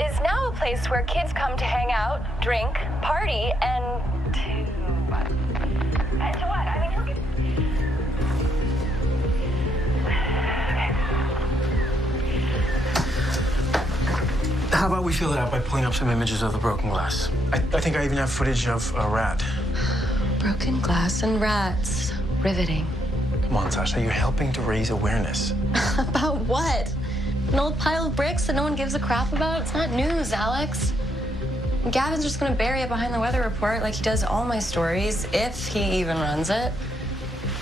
is now a place where kids come to hang out, drink, party, and to what? And to what? I mean, look at... How about we feel it out by pulling up some images of the broken glass? I think I even have footage of a rat. Broken glass and rats. Riveting. Come on, Sasha, you're helping to raise awareness. About what? An old pile of bricks that no one gives a crap about? It's not news, Alex. Gavin's just gonna bury it behind the weather report like he does all my stories, if he even runs it.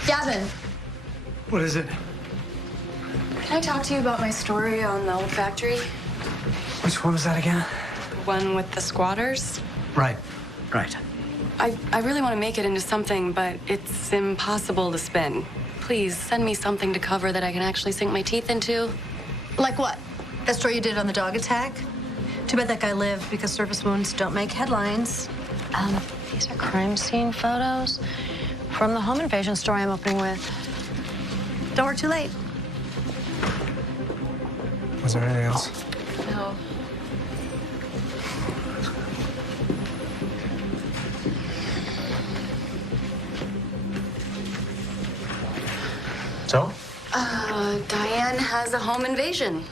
Gavin. What is it? Can I talk to you about my story on the old factory? Which one was that again? The one with the squatters? Right. I really want to make it into something, but it's impossible to spin. Please, send me something to cover that I can actually sink my teeth into. Like what? That story you did on the dog attack? Too bad that guy lived because surface wounds don't make headlines. These are crime scene photos from the home invasion story I'm opening with. Don't work too late. Was there anything else? No. So? Diane has a home invasion.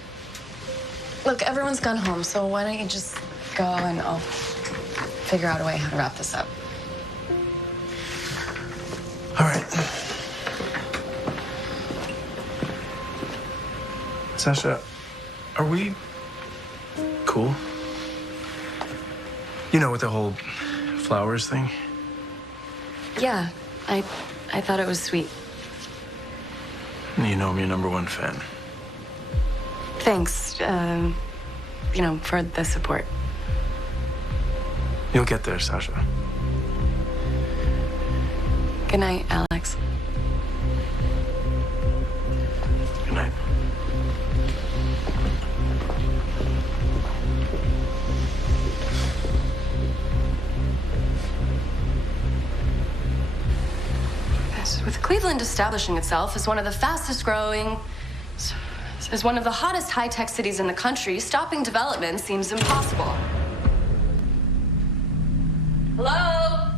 Look, everyone's gone home, so why don't you just go and I'll figure out a way how to wrap this up. All right. Sasha, are we cool? You know, with the whole flowers thing? Yeah, I thought it was sweet. You know I'm your #1 fan. Thanks, for the support. You'll get there, Sasha. Good night, Alex. Good night. With Cleveland establishing itself as one of the fastest growing, as one of the hottest high-tech cities in the country, stopping development seems impossible. Hello?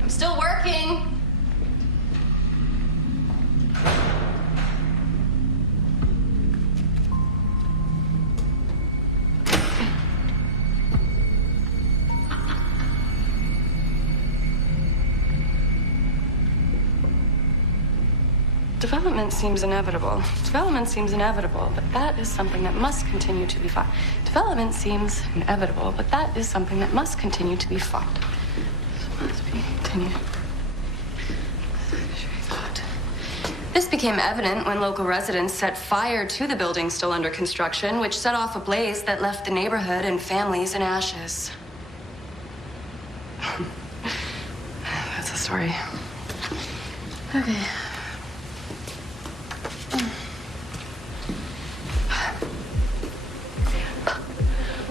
I'm still working. Development seems inevitable. Development seems inevitable, but that is something that must continue to be fought. Development seems inevitable, but that is something that must continue to be fought. Must be continued. This became evident when local residents set fire to the building still under construction, which set off a blaze that left the neighborhood and families in ashes. That's the story. Okay.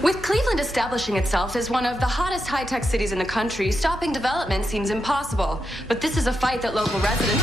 With Cleveland establishing itself as one of the hottest high-tech cities in the country, stopping development seems impossible. But this is a fight that local residents...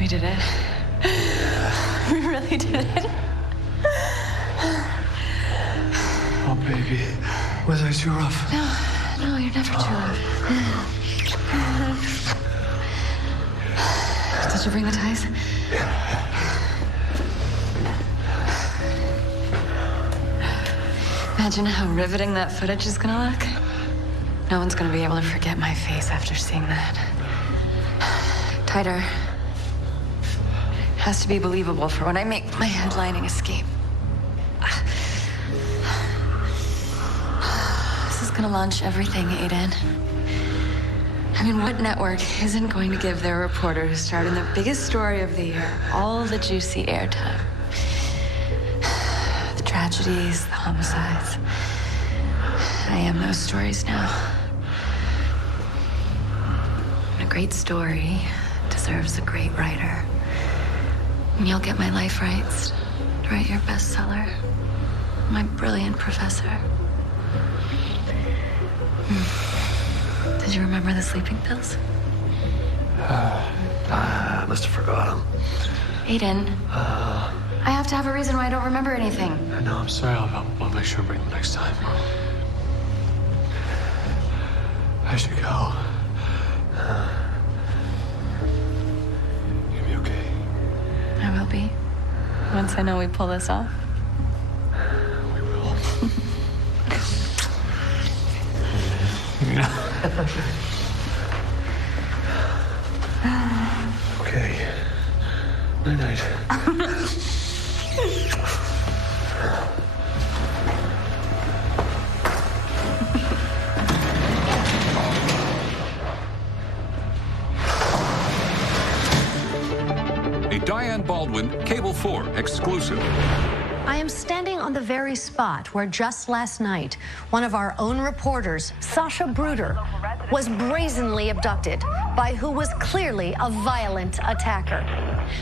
We did it. We really did it. Oh, baby. Was I too rough? No, you're never too rough. Did you bring the ties? Imagine how riveting that footage is gonna look. No one's gonna be able to forget my face after seeing that. Tighter. Has to be believable for when I make my headlining escape. gonna launch everything, Aiden. I mean, what network isn't going to give their reporter who starred in the biggest story of the year all the juicy airtime? The tragedies, the homicides. I am those stories now. And a great story deserves a great writer. And you'll get my life rights to write your bestseller. My brilliant professor. Did you remember the sleeping pills? I must have forgot them. Aiden. I have to have a reason why I don't remember anything. No, I'm sorry. I'll make sure to bring them next time. I should go. You'll be okay. I will be. Once I know we pull this off. We will. Okay. Night-night. A Diane Baldwin Cable 4 exclusive. I am standing on the very spot where just last night, one of our own reporters, Sasha Bruder, was brazenly abducted by who was clearly a violent attacker.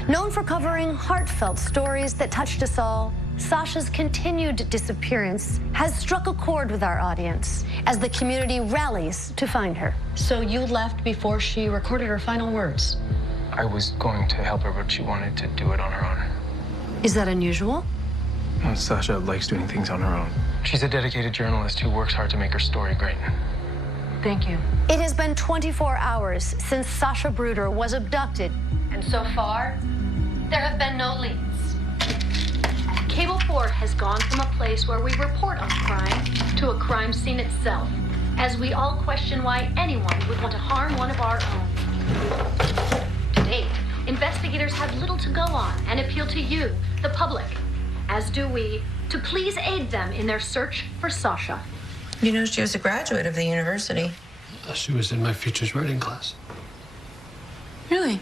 Known for covering heartfelt stories that touched us all, Sasha's continued disappearance has struck a chord with our audience as the community rallies to find her. So you left before she recorded her final words? I was going to help her, but she wanted to do it on her own. Is that unusual? Well, Sasha likes doing things on her own. She's a dedicated journalist who works hard to make her story great. Thank you. It has been 24 hours since Sasha Bruder was abducted, and so far, there have been no leads. Cable 4 has gone from a place where we report on crime to a crime scene itself, as we all question why anyone would want to harm one of our own. To date, investigators have little to go on and appeal to you, the public, as do we, to please aid them in their search for Sasha. You know, she was a graduate of the university. She was in my futures writing class. Really?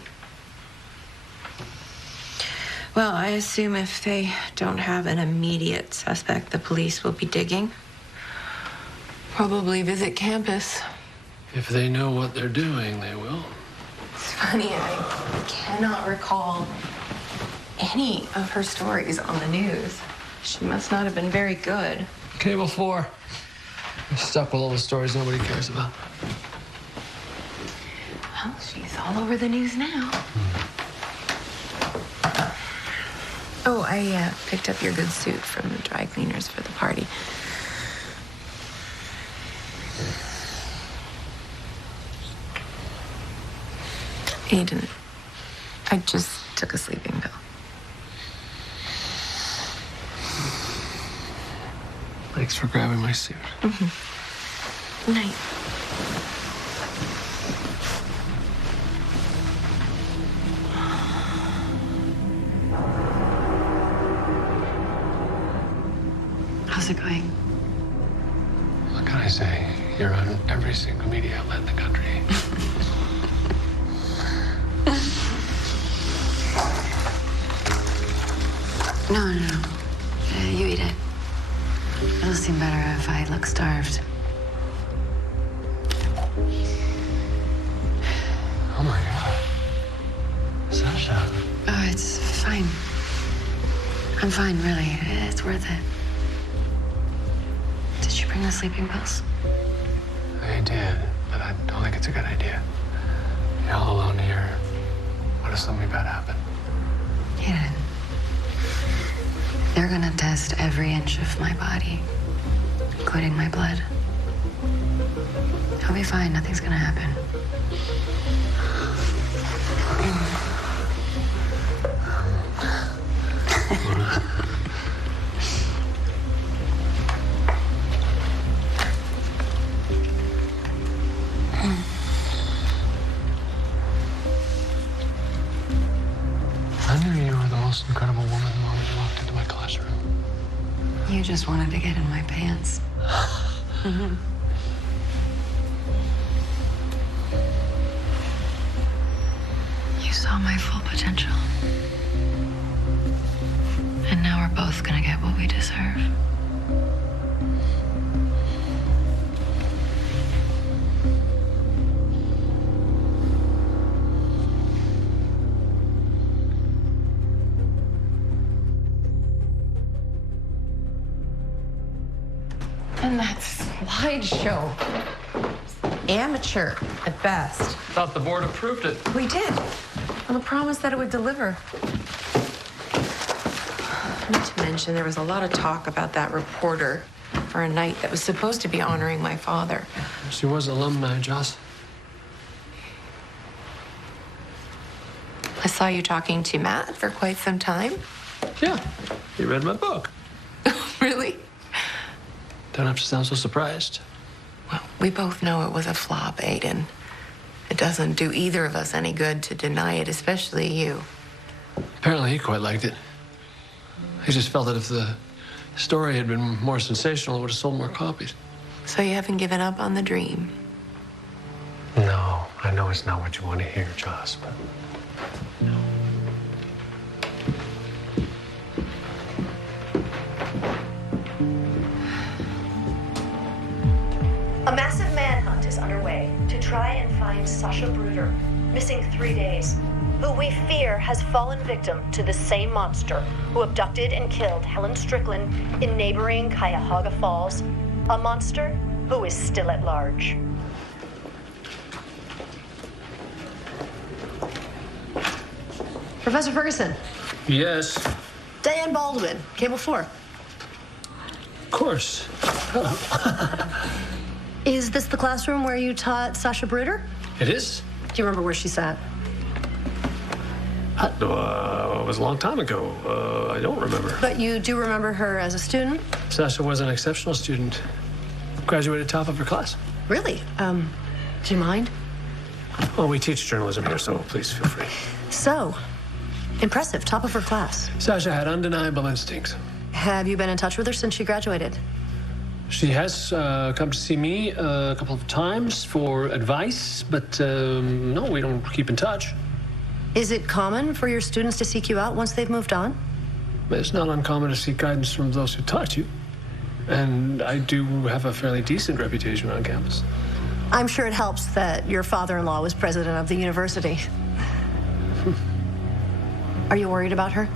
Well, I assume if they don't have an immediate suspect, the police will be digging. Probably visit campus. If they know what they're doing, they will. It's funny, I cannot recall any of her stories on the news. She must not have been very good. Cable 4. I'm stuck with all the stories nobody cares about. Well, she's all over the news now. Oh, I picked up your good suit from the dry cleaners for the party. Aiden, I just took a sleeping pill. Thanks for grabbing my suit. Mm-hmm. Night. How's it going? What can I say? You're on every single media outlet in the country. No. You eat it. It'll seem better if I look starved. Oh my God. Sasha. Oh, it's fine. I'm fine, really. It's worth it. Did you bring the sleeping pills? I did, but I don't think it's a good idea. You're all alone here. What if something bad happened? Yeah. They're gonna test every inch of my body, including my blood. I'll be fine. Nothing's gonna happen. I knew you were the most incredible woman the moment you walked into my classroom. You just wanted to get in my pants. saw my full potential. And now we're both gonna get what we deserve. And that slideshow. Amateur at best. Thought the board approved it. We did. On the promise that it would deliver. Not to mention, there was a lot of talk about that reporter for a night that was supposed to be honoring my father. She was alumni, Joss. I saw you talking to Matt for quite some time. Yeah, he read my book. Really? Don't have to sound so surprised. Well, we both know it was a flop, Aiden. It doesn't do either of us any good to deny it, especially you. Apparently he quite liked it. He just felt that if the story had been more sensational, it would have sold more copies. So you haven't given up on the dream? No, I know it's not what you want to hear, Joss, but no. A massive manhunt is underway to try and find Sasha Bruder, missing 3 days, who we fear has fallen victim to the same monster who abducted and killed Helen Strickland in neighboring Cuyahoga Falls, a monster who is still at large. Professor Ferguson, Yes, Diane Baldwin, Cable 4. of course. Is this the classroom where you taught Sasha Bruder? It is. Do you remember where she sat? It was a long time ago. I don't remember. But you do remember her as a student? Sasha was an exceptional student. Graduated top of her class. Really? Do you mind? Well, we teach journalism here, so please feel free. So, impressive, top of her class. Sasha had undeniable instincts. Have you been in touch with her since she graduated? She has come to see me a couple of times for advice, but no, we don't keep in touch. Is it common for your students to seek you out once they've moved on? It's not uncommon to seek guidance from those who taught you. And I do have a fairly decent reputation on campus. I'm sure it helps that your father-in-law was president of the university. Are you worried about her?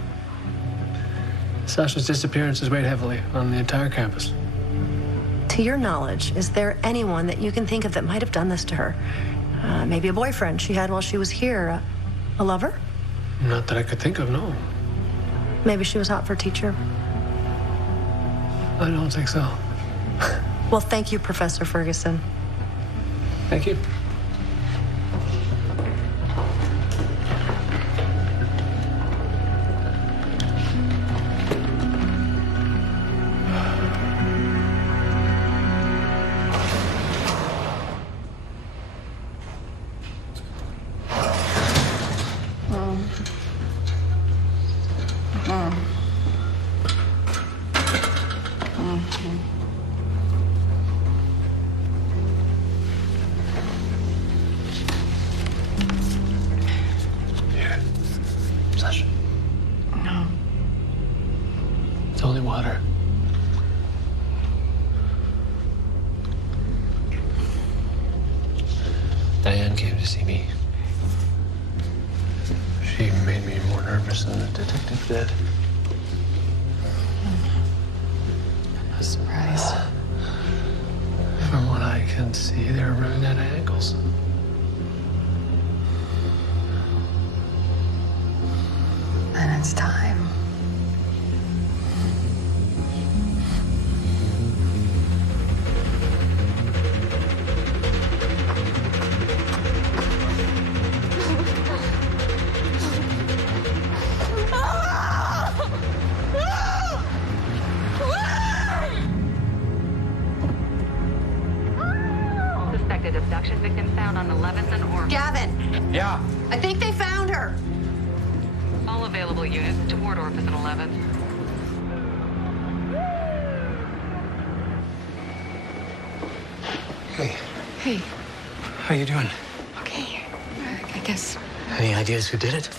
Sasha's disappearance has weighed heavily on the entire campus. To your knowledge, is there anyone that you can think of that might have done this to her? Maybe a boyfriend she had while she was here. A lover? Not that I could think of, no. Maybe she was hot for a teacher. I don't think so. Well, thank you, Professor Ferguson. Thank you. Sasha. No. It's only water. Diane came to see me. She made me more nervous than the detective did. I'm not surprised. From what I can see, they're running at angles. And it's time. Suspected abduction victim found on 11th and Orange. Gavin, Yeah. I think they found her. All available units toward Orphan and 11th. Hey, Hey, how you doing? okay. I guess Any ideas who did it?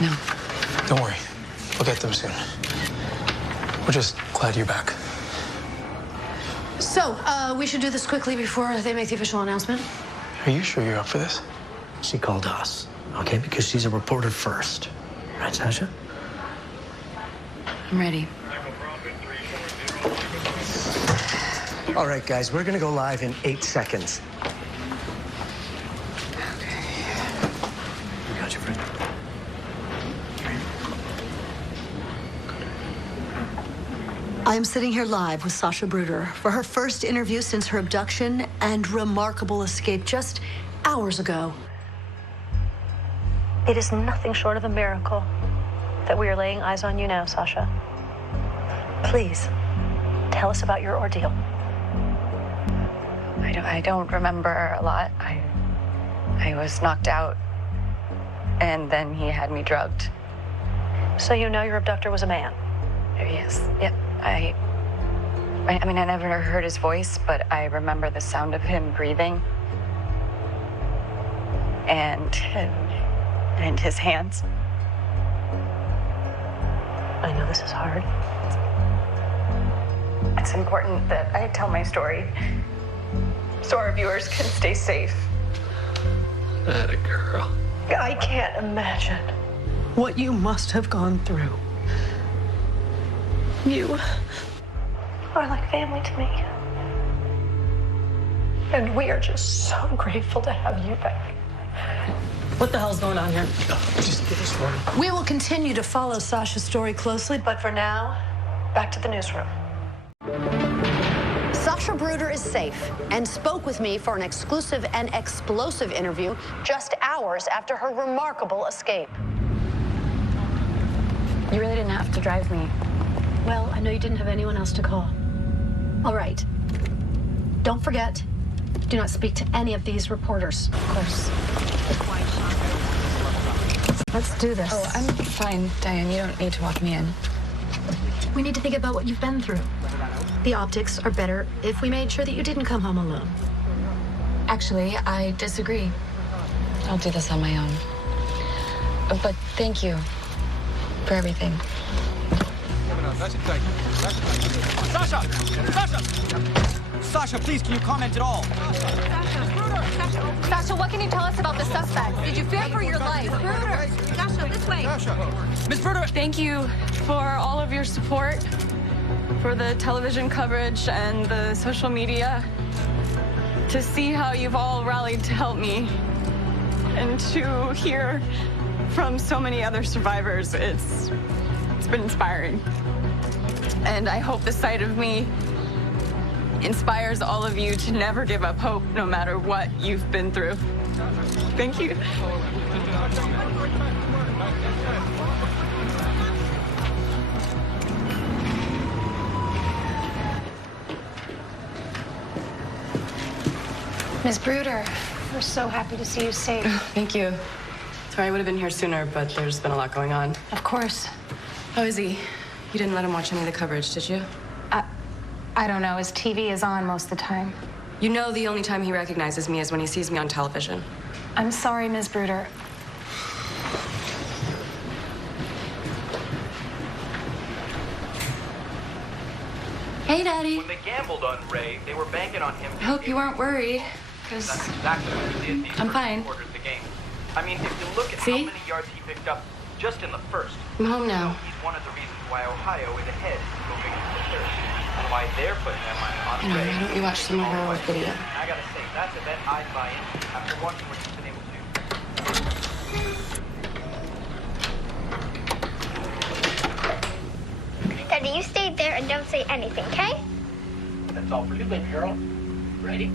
No. Don't worry. We'll get them soon. We're just glad you're back. So, we should do this quickly before they make the official announcement. Are you sure you're up for this? She called us, okay? Because she's a reporter first. Right, Sasha? I'm ready. All right, guys, we're gonna go live in 8 seconds. You got your friend. I am sitting here live with Sasha Bruder for her first interview since her abduction and remarkable escape just hours ago. It is nothing short of a miracle that we are laying eyes on you now, Sasha. Please, tell us about your ordeal. I don't remember a lot. I was knocked out, and then he had me drugged. So you know your abductor was a man? Yes, yep. I mean, I never heard his voice, but I remember the sound of him breathing. And his hands. I know this is hard. It's important that I tell my story so our viewers can stay safe. Atta girl. I can't imagine what you must have gone through. You are like family to me. And we are just so grateful to have you back. What the hell's going on here? Just get this one. We will continue to follow Sasha's story closely, but for now, back to the newsroom. Sasha Bruder is safe and spoke with me for an exclusive and explosive interview just hours after her remarkable escape. You really didn't have to drive me. Well, I know you didn't have anyone else to call. All right. Don't forget, do not speak to any of these reporters. Of course. Let's do this. Oh, I'm fine, Diane. You don't need to walk me in. We need to think about what you've been through. The optics are better if we made sure that you didn't come home alone. Actually, I disagree. I'll do this on my own. But thank you for everything. Sasha! Sasha! Sasha, please, can you comment at all? Sasha, what can you tell us about the suspect? Did you fear for your life? Bruder! Sasha, this way! Miss Bruder! Thank you for all of your support, for the television coverage and the social media. To see how you've all rallied to help me and to hear from so many other survivors, it's been inspiring. And I hope the sight of me inspires all of you to never give up hope, no matter what you've been through. Thank you. Ms. Bruder, we're so happy to see you safe. Thank you. Sorry I would have been here sooner, but there's been a lot going on. Of course. How is he? You didn't let him watch any of the coverage, did you? I don't know. His TV is on most of the time. You know the only time he recognizes me is when he sees me on television. I'm sorry, Ms. Bruder. Hey, Daddy. When they gambled on Ray, they were banking on him. I hope you weren't worried, because That's exactly what he did. I'm fine. Quarters the game. I mean, if you look at See? how many yards he picked up just in the first, I'm home now. he's one of the reasons why Ohio is ahead moving to the third. And why they're putting their money on You know, Ray. why don't you watch some of our old video? I gotta say, that's a bet I'd buy into after watching what he's been able to do. Daddy, you stay there and don't say anything, okay? That's all for you, baby girl. Ready?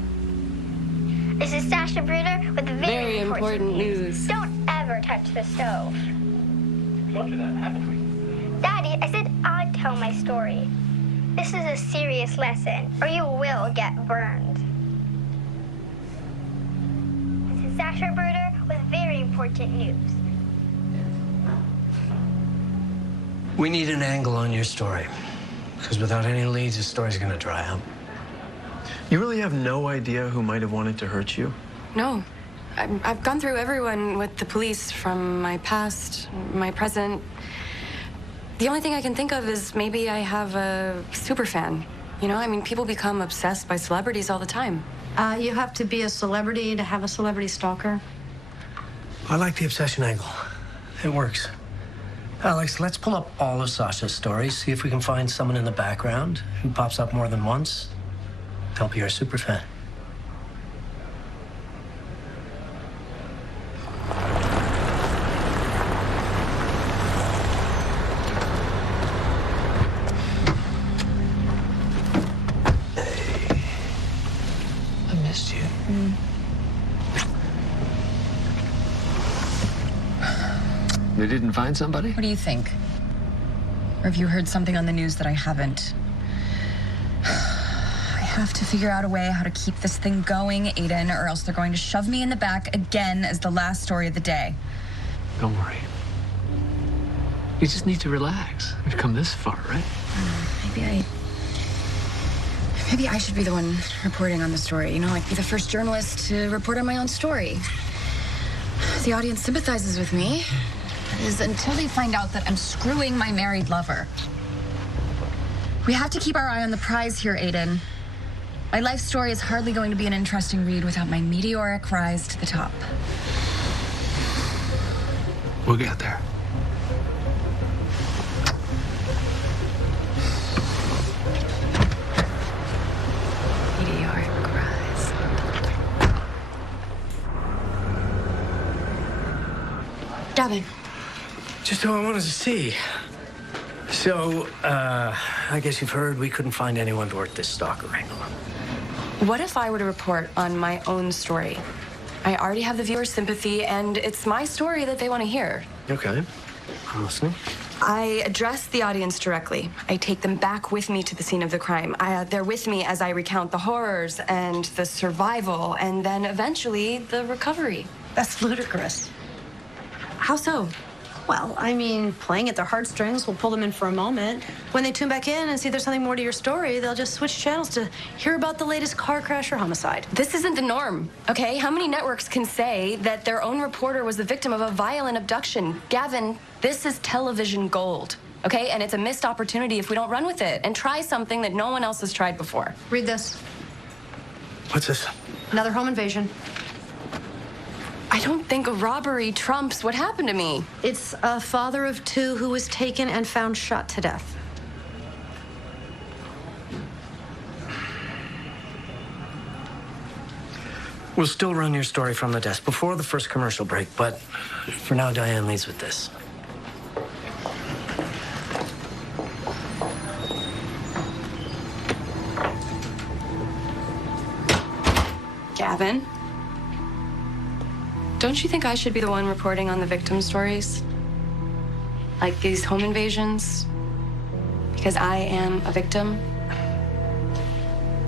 This is Sasha Bruder with very important news. Don't ever touch the stove. Told you that, haven't we? Daddy, I said I'd tell my story. This is a serious lesson, or you will get burned. This is Sasha Bruder with very important news. We need an angle on your story. Because without any leads, the story's gonna dry up. You really have no idea who might have wanted to hurt you? No, I've gone through everyone with the police, from my past, my present. The only thing I can think of is maybe I have a super fan. You know, I mean, people become obsessed by celebrities all the time. You have to be a celebrity to have a celebrity stalker. I like the obsession angle. It works. Alex, let's pull up all of Sasha's stories, see if we can find someone in the background who pops up more than once. They'll be our super fan. I missed you. They didn't find somebody? What do you think? Or have you heard something on the news that I haven't? I have to figure out a way how to keep this thing going, Aiden, or else they're going to shove me in the back again as the last story of the day. Don't worry. You just need to relax. We've come this far, right? Maybe I should be the one reporting on the story. You know, like be the first journalist to report on my own story. The audience sympathizes with me. Is until they find out that I'm screwing my married lover. We have to keep our eye on the prize here, Aiden. My life story is hardly going to be an interesting read without my meteoric rise to the top. We'll get there. Meteoric rise. Gavin. Just who I wanted to see. So, I guess you've heard we couldn't find anyone to work this stalker angle. What if I were to report on my own story? I already have the viewer's sympathy, and it's my story that they want to hear. Okay. I'm listening. I address the audience directly. I take them back with me to the scene of the crime. They're with me as I recount the horrors and the survival, and then eventually the recovery. That's ludicrous. How so? Well, I mean, playing at their heartstrings will pull them in for a moment. When they tune back in and see there's something more to your story, they'll just switch channels to hear about the latest car crash or homicide. This isn't the norm, okay? How many networks can say that their own reporter was the victim of a violent abduction? Gavin, this is television gold, okay? And it's a missed opportunity if we don't run with it and try something that no one else has tried before. Read this. What's this? Another home invasion. I don't think a robbery trumps what happened to me. It's a father of two who was taken and found shot to death. We'll still run your story from the desk before the first commercial break, but for now, Diane leads with this. Gavin? Don't you think I should be the one reporting on the victim stories? Like these home invasions? Because I am a victim?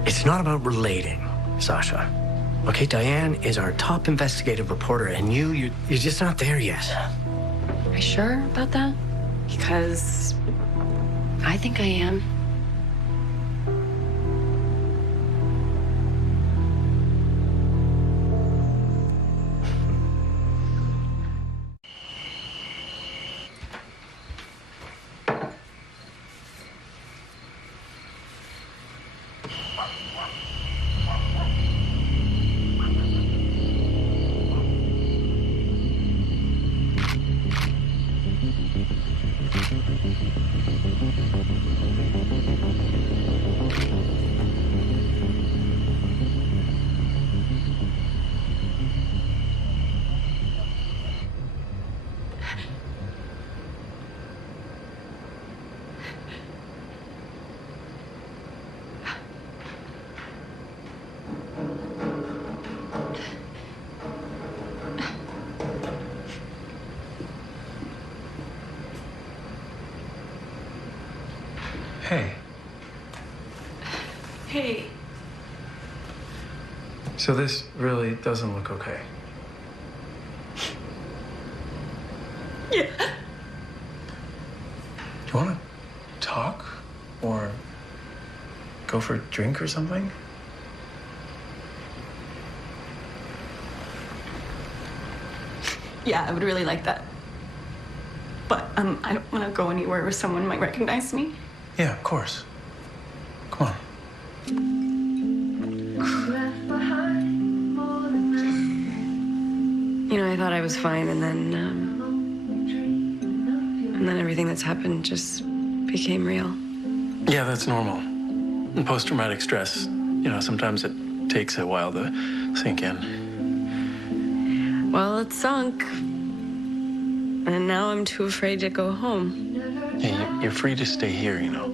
It's not about relating, Sasha. Okay, Diane is our top investigative reporter, and you're just not there yet. Are you sure about that? Because I think I am. Hey. Hey. So this really doesn't look okay. Yeah. Do you want to talk? Or go for a drink or something? Yeah, I would really like that. But I don't want to go anywhere where someone might recognize me. Yeah, of course. Come on. You know, I thought I was fine, and then everything that's happened just became real. Yeah, that's normal. And post-traumatic stress, you know, sometimes it takes a while to sink in. Well, it sunk. And now I'm too afraid to go home. Yeah, you're free to stay here, you know.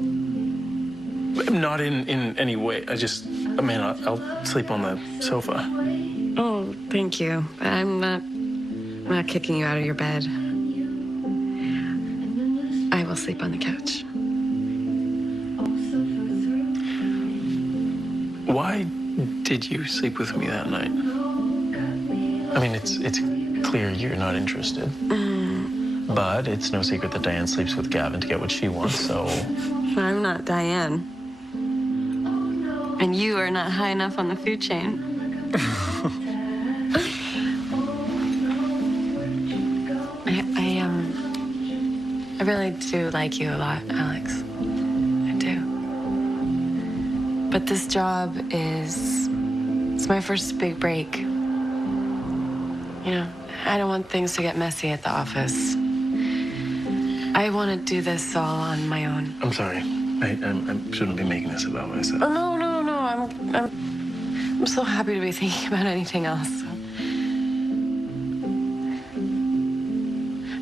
Not in any way. I'll sleep on the sofa. Oh, thank you. I'm not kicking you out of your bed. I will sleep on the couch. Why did you sleep with me that night? I mean, it's clear you're not interested. But it's no secret that Diane sleeps with Gavin to get what she wants, so... I'm not Diane. And you are not high enough on the food chain. I really do like you a lot, Alex. I do. But this job it's my first big break. You know, I don't want things to get messy at the office. I want to do this all on my own. I'm sorry. I shouldn't be making this about myself. Oh, no. I'm so happy to be thinking about anything else.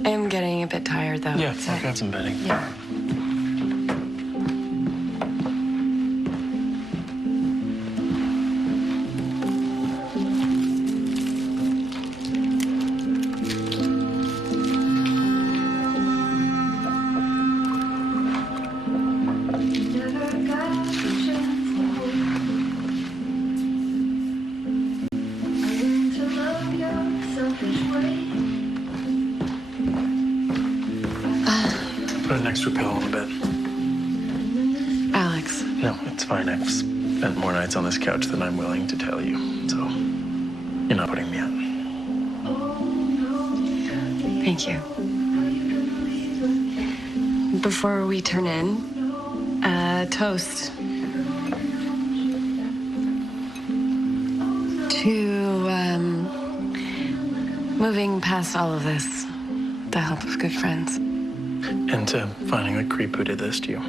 I am getting a bit tired, though. Yeah, I'll grab some bedding. Yeah. Put an extra pillow on the bed. Alex. No, it's fine. I've spent more nights on this couch than I'm willing to tell you, so you're not putting me out. Thank you. Before we turn in, toast to moving past all of this, the help of good friends. And to finding a creep who did this to you.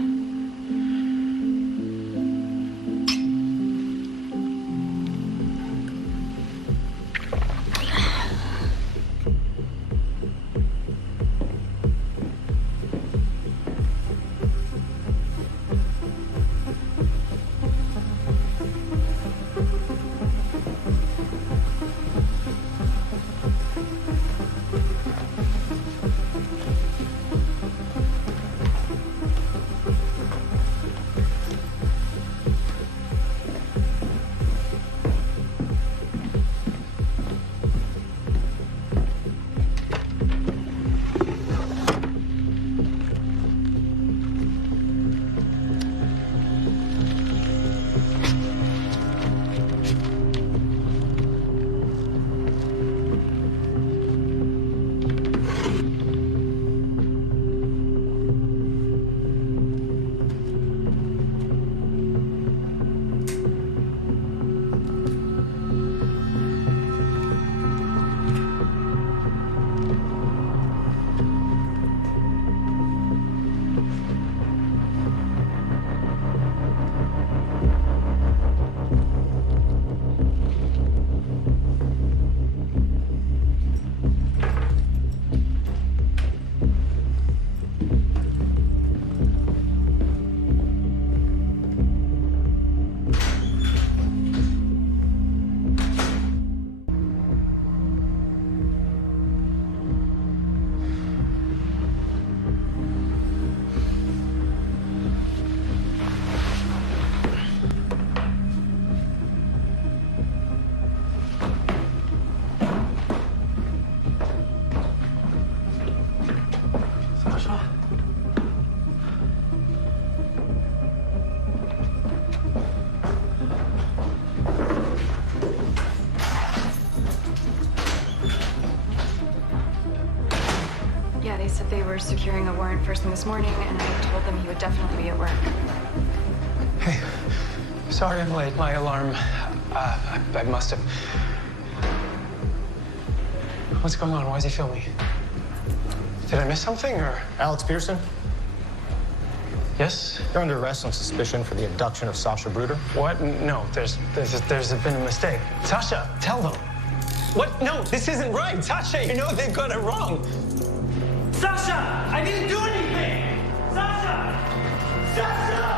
said they were securing a warrant first thing this morning, and I told them he would definitely be at work. Hey, sorry I'm late. My alarm, I must have... What's going on? Why is he filming? Did I miss something, or...? Alex Pearson, Yes? you're under arrest on suspicion for the abduction of Sasha Bruder. What? No, there's been a mistake. Sasha, tell them. What? No, this isn't right. Sasha, you know they've got it wrong. Sasha! I didn't do anything! Sasha! Sasha!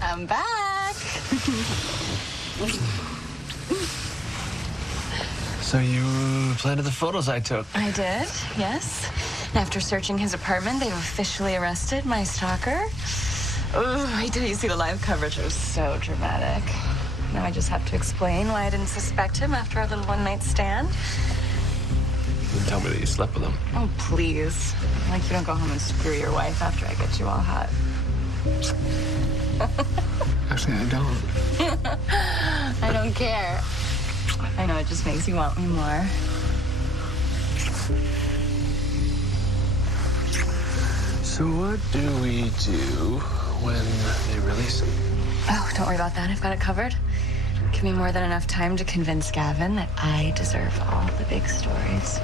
I'm back. So you planted the photos I took? I did, yes. After searching his apartment, they've officially arrested my stalker. Oh, wait till you see the live coverage. It was so dramatic. Now I just have to explain why I didn't suspect him after our little one-night stand. You didn't tell me that you slept with him. Oh, please. Like you don't go home and screw your wife after I get you all hot. Actually, I don't. I don't care. I know, it just makes you want me more. So what do we do when they release him? Oh, don't worry about that. I've got it covered. Give me more than enough time to convince Gavin that I deserve all the big stories.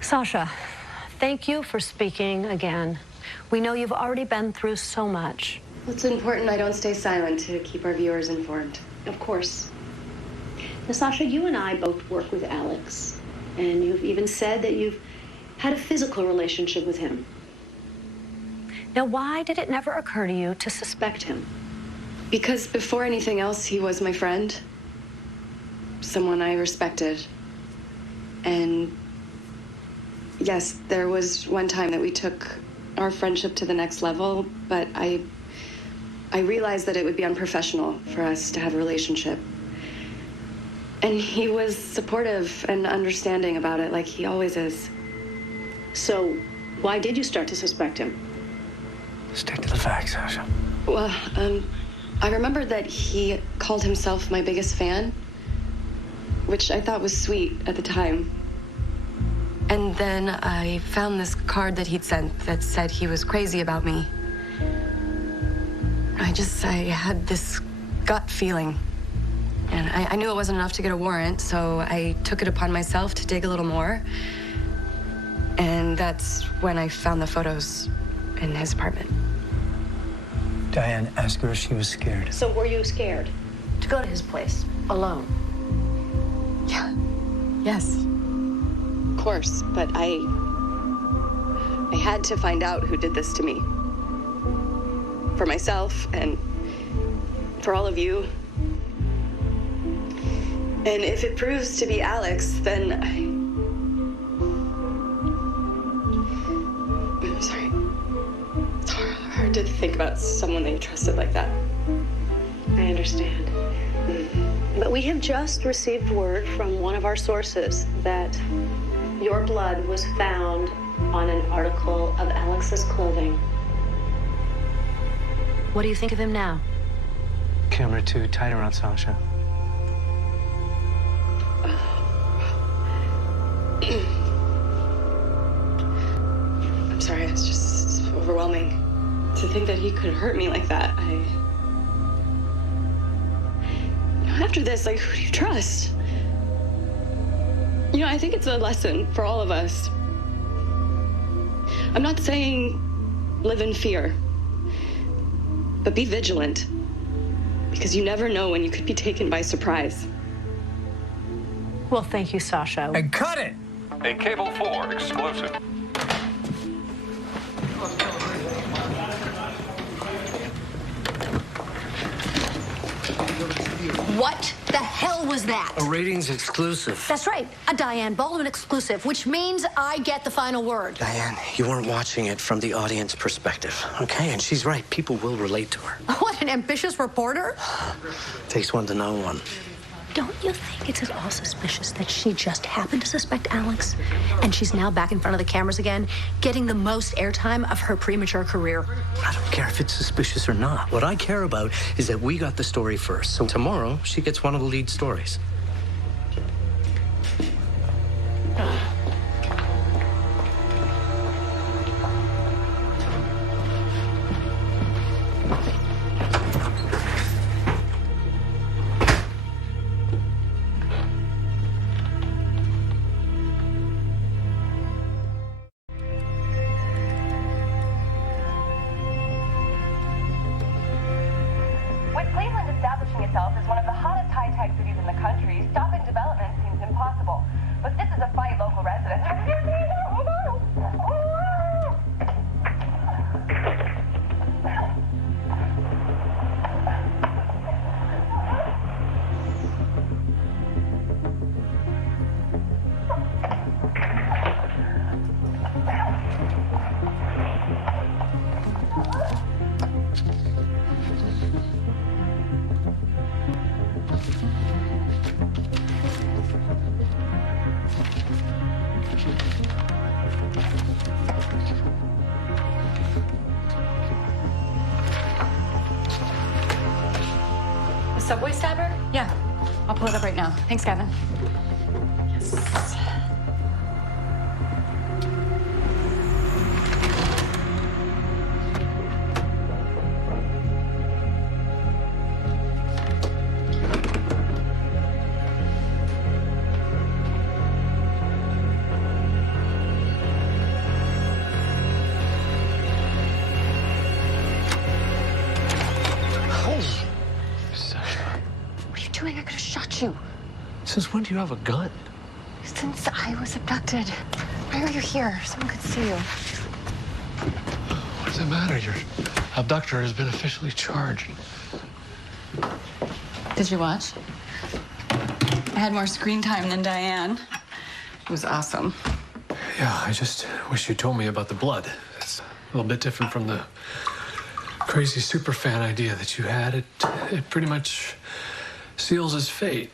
Sasha, thank you for speaking again. We know you've already been through so much. It's important I don't stay silent to keep our viewers informed. Of course. Now, Sasha, you and I both work with Alex, and you've even said that you've had a physical relationship with him. Now, why did it never occur to you to suspect him? Because before anything else, he was my friend. Someone I respected. And yes, there was one time that we took our friendship to the next level, but I realized that it would be unprofessional for us to have a relationship. And he was supportive and understanding about it, like he always is. So, why did you start to suspect him? Stick to the facts, Sasha. Well, I remember that he called himself my biggest fan, which I thought was sweet at the time. And then I found this card that he'd sent that said he was crazy about me. I had this gut feeling. And I knew it wasn't enough to get a warrant, so I took it upon myself to dig a little more. And that's when I found the photos in his apartment. Diane, ask her if she was scared. So were you scared to go to his place alone? Yeah. Yes. Of course, but I had to find out who did this to me. For myself and for all of you. And if it proves to be Alex, then I'm sorry. It's hard to think about someone that you trusted like that. I understand. But we have just received word from one of our sources that your blood was found on an article of Alex's clothing. What do you think of him now? Camera too tight around Sasha. I'm sorry, it's just overwhelming to think that he could hurt me like that. After this, like, who do you trust? You know, I think it's a lesson for all of us. I'm not saying live in fear, but be vigilant, because you never know when you could be taken by surprise. Well, thank you, Sasha. And cut it! A Cable 4 exclusive. What the hell was was that? A ratings exclusive. That's right, a Diane Baldwin exclusive, which means I get the final word. Diane, you weren't watching it from the audience perspective, okay? And she's right. People will relate to her. What an ambitious reporter. Takes one to know one. Don't you think it's at all suspicious that she just happened to suspect Alex? And she's now back in front of the cameras again, getting the most airtime of her premature career. I don't care if it's suspicious or not. What I care about is that we got the story first. So tomorrow, she gets one of the lead stories. With Cleveland establishing itself as one of the hottest high-tech cities in the country, stopping development seems impossible. But this is a fight local residents. Subway stabber? Yeah. I'll pull it up right now. Thanks, Gavin. Yes. I could have shot you. Since when do you have a gun? Since I was abducted. Why are you here? Someone could see you. What does it matter? Your abductor has been officially charged. Did you watch? I had more screen time than Diane. It was awesome. Yeah, I just wish you told me about the blood. It's a little bit different from the crazy superfan idea that you had. It pretty much seals his fate.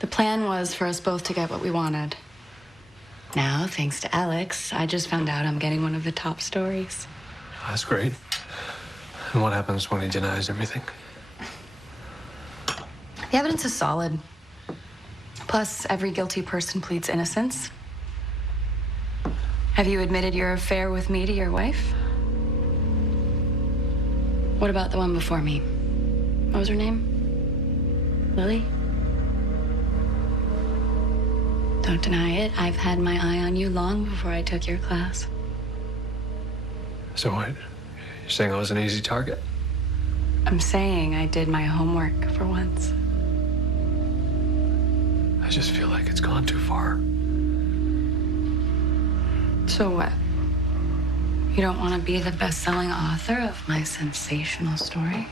The plan was for us both to get what we wanted. Now, thanks to Alex, I just found out I'm getting one of the top stories. That's great. And what happens when he denies everything? The evidence is solid. Plus, every guilty person pleads innocence. Have you admitted your affair with me to your wife? What about the one before me? What was her name? Lily? Don't deny it. I've had my eye on you long before I took your class. So what? You're saying I was an easy target? I'm saying I did my homework for once. I just feel like it's gone too far. So what? You don't want to be the best-selling author of my sensational story?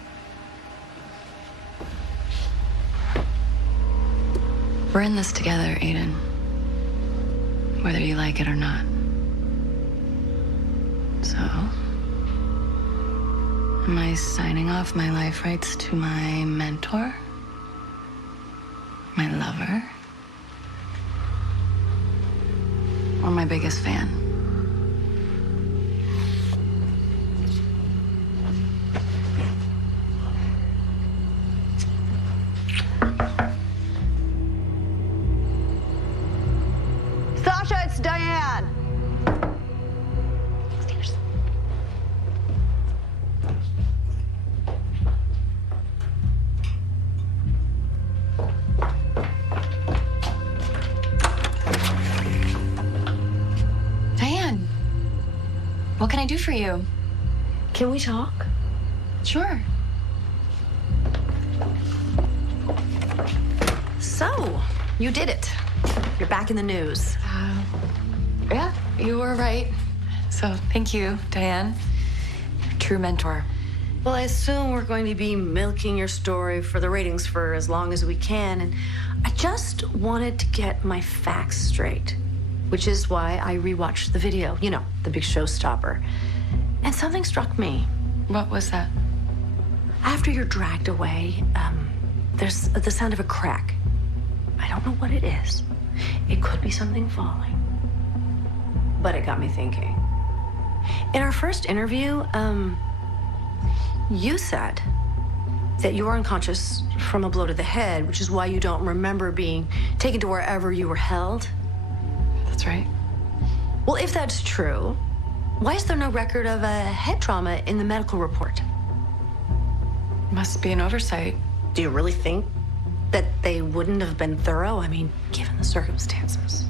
We're in this together, Aiden. Whether you like it or not. So, am I signing off my life rights to my mentor? My lover? Or my biggest fan? Sasha, it's Diane. Diane, what can I do for you? Can we talk? Sure. So, you did it. You're back in the news. Yeah, you were right. So thank you, Diane. True mentor. Well, I assume we're going to be milking your story for the ratings for as long as we can, and I just wanted to get my facts straight, which is why I rewatched the video, you know, the big showstopper. And something struck me. What was that? After you're dragged away, there's the sound of a crack. I don't know what it is. It could be something falling. But it got me thinking. In our first interview, you said that you were unconscious from a blow to the head, which is why you don't remember being taken to wherever you were held. That's right. Well, if that's true, why is there no record of a head trauma in the medical report? Must be an oversight. Do you really think that they wouldn't have been thorough? I mean, given the circumstances.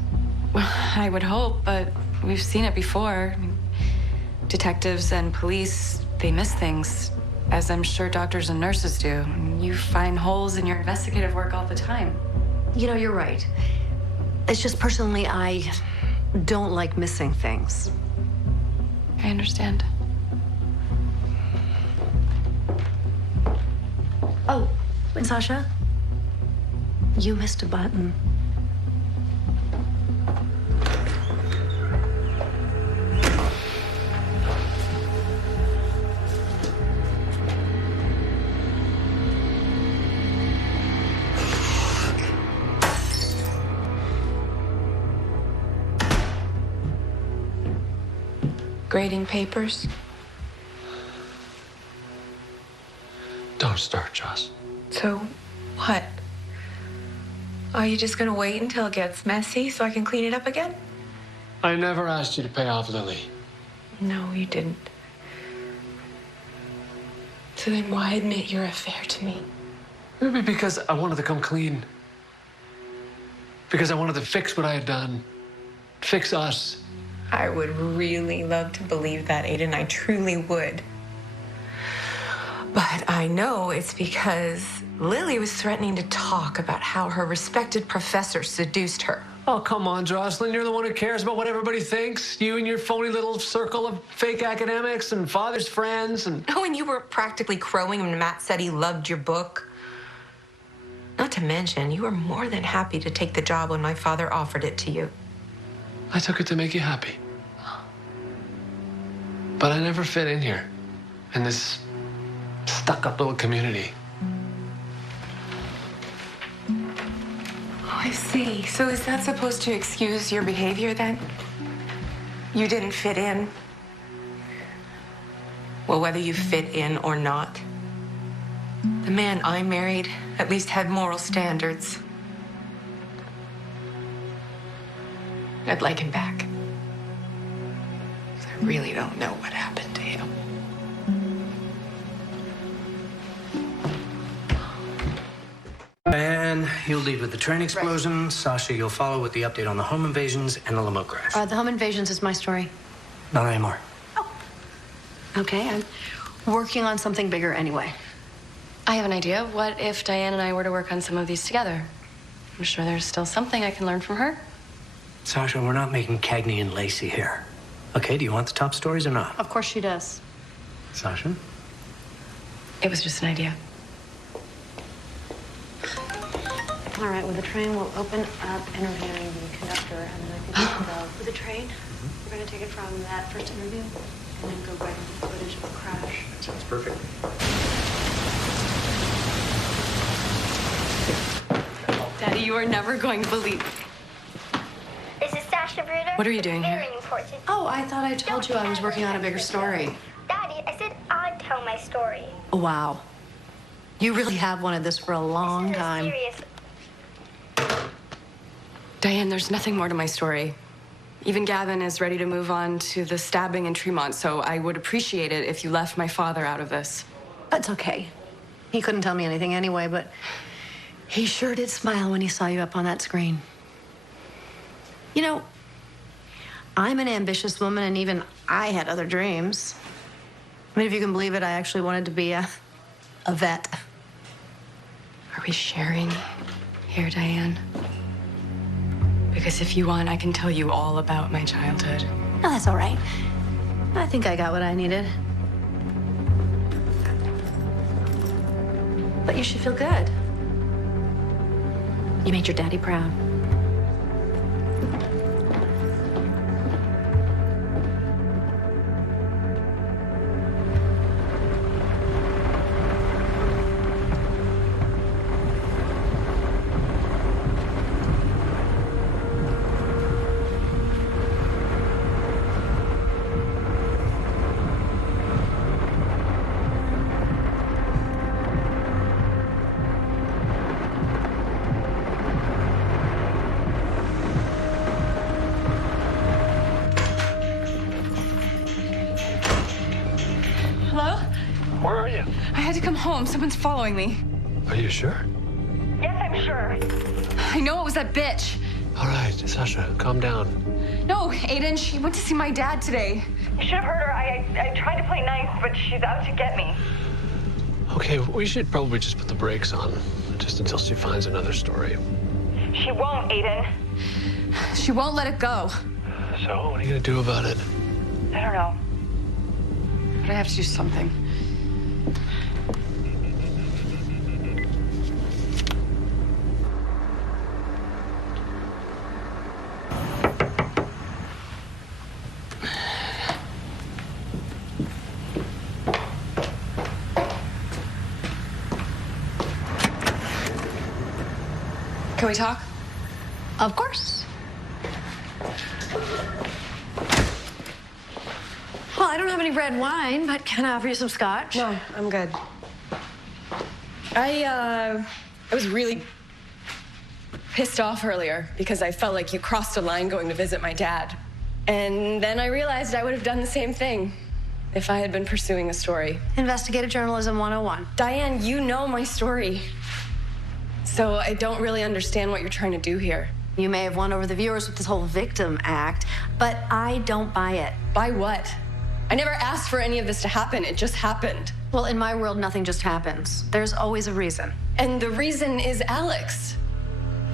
Well, I would hope, but we've seen it before. I mean, detectives and police, they miss things, as I'm sure doctors and nurses do. I mean, you find holes in your investigative work all the time. You know, you're right. It's just personally, I don't like missing things. I understand. Oh, and Sasha, you missed a button. Grading papers? Don't start, Joss. So, what? Are you just gonna wait until it gets messy so I can clean it up again? I never asked you to pay off Lily. No, you didn't. So then why admit your affair to me? Maybe because I wanted to come clean. Because I wanted to fix what I had done. Fix us. I would really love to believe that, Aiden. I truly would. But I know it's because Lily was threatening to talk about how her respected professor seduced her. Oh, come on, Jocelyn. You're the one who cares about what everybody thinks. You and your phony little circle of fake academics and father's friends and... Oh, and you were practically crowing when Matt said he loved your book. Not to mention, you were more than happy to take the job when my father offered it to you. I took it to make you happy. But I never fit in here, in this stuck-up little community. Oh, I see. So is that supposed to excuse your behavior then? You didn't fit in? Well, whether you fit in or not, the man I married at least had moral standards. I'd like him back. I really don't know what happened to him. Diane, you'll lead with the train explosion. Right. Sasha, you'll follow with the update on the home invasions and the limo crash. The home invasions is my story. Not anymore. Oh. Okay, I'm working on something bigger anyway. I have an idea. What if Diane and I were to work on some of these together? I'm sure there's still something I can learn from her. Sasha, we're not making Cagney and Lacey here. Okay, do you want the top stories or not? Of course she does. Sasha? It was just an idea. All right, well, the train will open up interviewing the conductor, and then I think we can go with the train. We're going to take it from that first interview and then go right into the footage of the crash. Sounds perfect. Daddy, you are never going to believe. This is Sasha Bruder. What are you doing here? Oh, I thought I told you I was working on a bigger story. Daddy, I said I'd tell my story. Oh, wow. You really have wanted this for a long time. Diane, there's nothing more to my story. Even Gavin is ready to move on to the stabbing in Tremont, so I would appreciate it if you left my father out of this. That's okay. He couldn't tell me anything anyway, but he sure did smile when he saw you up on that screen. You know, I'm an ambitious woman, and even I had other dreams. I mean, if you can believe it, I actually wanted to be a vet. Are we sharing here, Diane? Because if you want, I can tell you all about my childhood. No, that's all right. I think I got what I needed. But you should feel good. You made your daddy proud. Where are you? I had to come home. Someone's following me. Are you sure? Yes, I'm sure. I know it was that bitch. All right, Sasha, calm down. No, Aiden, she went to see my dad today. You should have heard her. I tried to play nice, but she's out to get me. Okay, we should probably just put the brakes on, just until she finds another story. She won't, Aiden. She won't let it go. So, what are you gonna do about it? I don't know. But I have to do something. Can we talk? Of course. Well, I don't have any red wine, but can I offer you some scotch? No, I'm good. I was really pissed off earlier because I felt like you crossed a line going to visit my dad. And then I realized I would have done the same thing if I had been pursuing a story. Investigative journalism 101. Diane, you know my story. So I don't really understand what you're trying to do here. You may have won over the viewers with this whole victim act, but I don't buy it. Buy what? I never asked for any of this to happen. It just happened. Well, in my world, nothing just happens. There's always a reason. And the reason is Alex.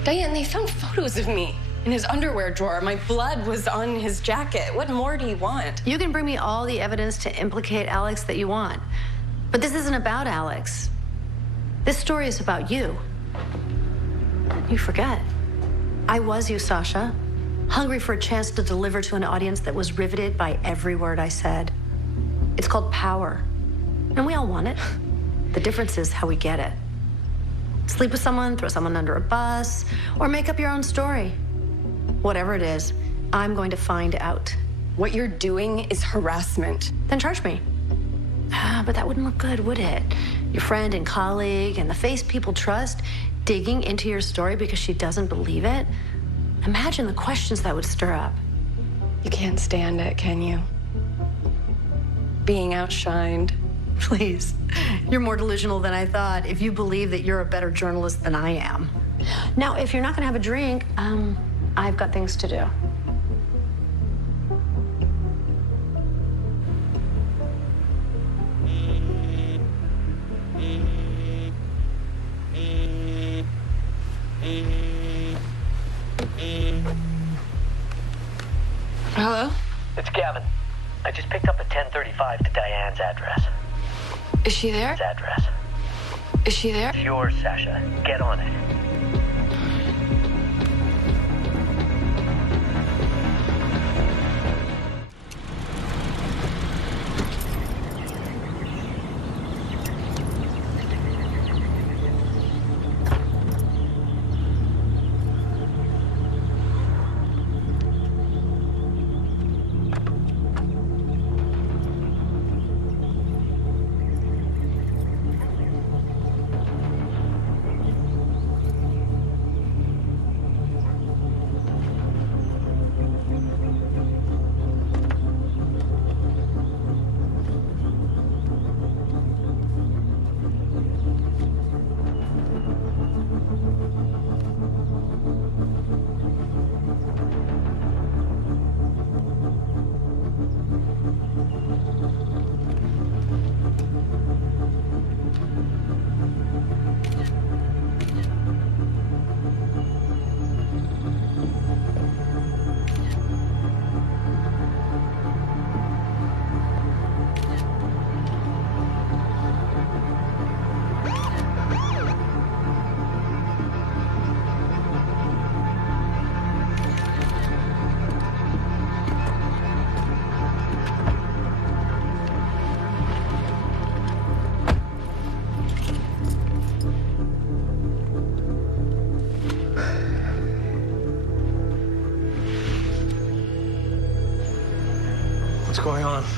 Diane, they found photos of me in his underwear drawer. My blood was on his jacket. What more do you want? You can bring me all the evidence to implicate Alex that you want. But this isn't about Alex. This story is about you. You forget. I was you, Sasha. Hungry for a chance to deliver to an audience that was riveted by every word I said. It's called power. And we all want it. The difference is how we get it. Sleep with someone, throw someone under a bus, or make up your own story. Whatever it is, I'm going to find out. What you're doing is harassment. Then charge me. But that wouldn't look good, would it? Your friend and colleague and the face people trust digging into your story because she doesn't believe it. Imagine the questions that would stir up. You can't stand it, can you? Being outshined. Please, you're more delusional than I thought if you believe that you're a better journalist than I am. Now, if you're not gonna have a drink, I've got things to do. Hello? It's Gavin. I just picked up a 1035 to Diane's address. Is she there? Address. Is she there? It's yours, Sasha. Get on it.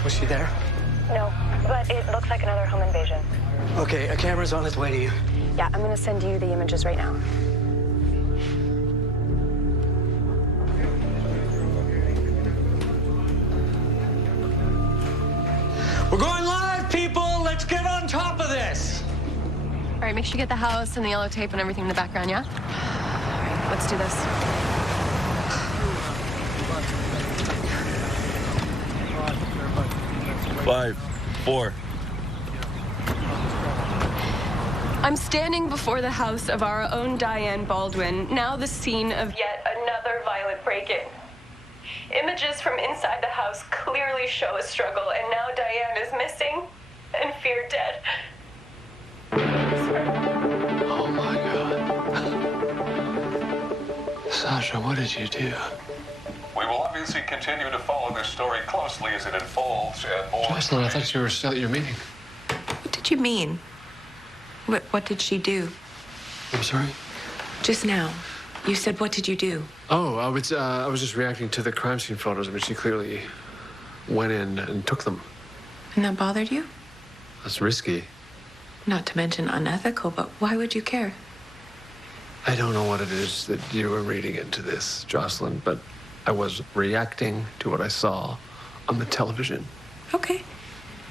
Was she there? No, but it looks like another home invasion. Okay, a camera's on its way to you. Yeah, I'm gonna send you the images right now. We're going live, people! Let's get on top of this! All right, make sure you get the house and the yellow tape and everything in the background, yeah? All right, let's do this. Five, four. I'm standing before the house of our own Diane Baldwin, now the scene of yet another violent break-in. Images from inside the house clearly show a struggle, and now Diane is missing and feared dead. Oh my God. Sasha, what did you do? We will obviously continue to follow this story closely as it unfolds and more. Jocelyn, I thought you were still at your meeting. What did you mean? What did she do? I'm sorry? Just now, you said, what did you do? Oh, I was just reacting to the crime scene photos. I mean, she clearly went in and took them. And that bothered you? That's risky. Not to mention unethical, but why would you care? I don't know what it is that you were reading into this, Jocelyn, but I was reacting to what I saw on the television. Okay.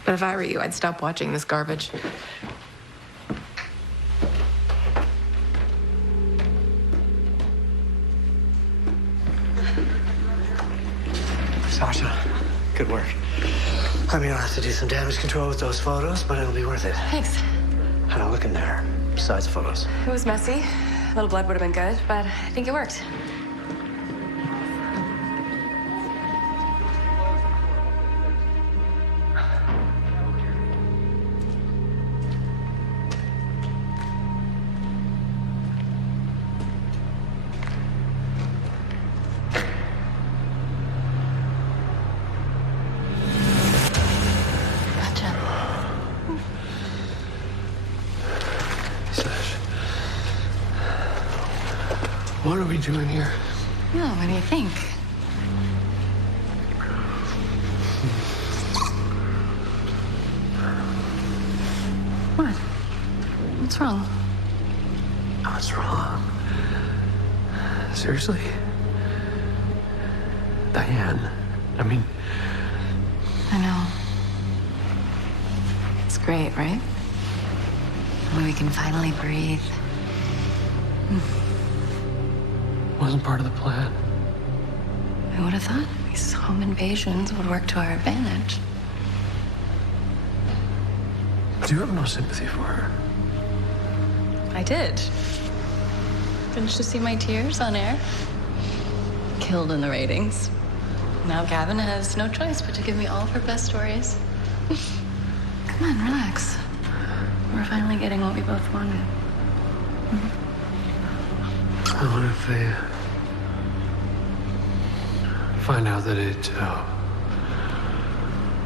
But if I were you, I'd stop watching this garbage. Sasha, good work. I mean, I'll have to do some damage control with those photos, but it'll be worth it. Thanks. How'd I look in there, besides the photos? It was messy. A little blood would have been good, but I think it worked. What are we doing here? No, what do you think? What? What's wrong? What's wrong? Seriously? Diane, I mean... I know. It's great, right? When we can finally breathe. Wasn't part of the plan. I would have thought these home invasions would work to our advantage. Do you have no sympathy for her? I did. Didn't you see my tears on air? Killed in the ratings. Now Gavin has no choice but to give me all of her best stories. Come on, relax. We're finally getting what we both wanted. What if they find out that it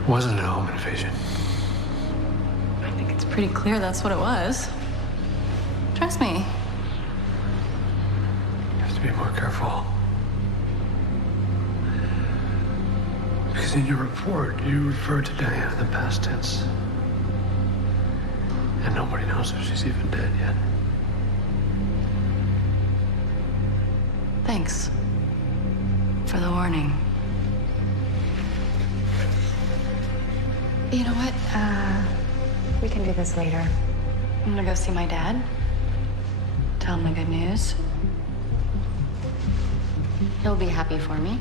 wasn't a home invasion? I think it's pretty clear that's what it was. Trust me. You have to be more careful. Because in your report, you referred to Diane in the past tense. And nobody knows if she's even dead yet. Thanks for the warning. You know what? We can do this later. I'm gonna go see my dad. Tell him the good news. He'll be happy for me.